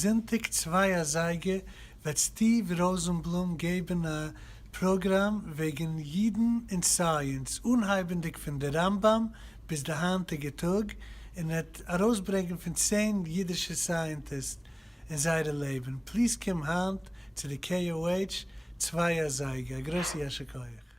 Sintig 2 Seige wird Steve Rosenblum geben ein Programm wegen Jiden in Science, unheimlich von der Rambam bis der heutige Tag, und het herausbringen von 10 jüdische Scientists in seinem Leben. Please come hand zu der KOH 2 Seige. Grüße, Yashikoyach.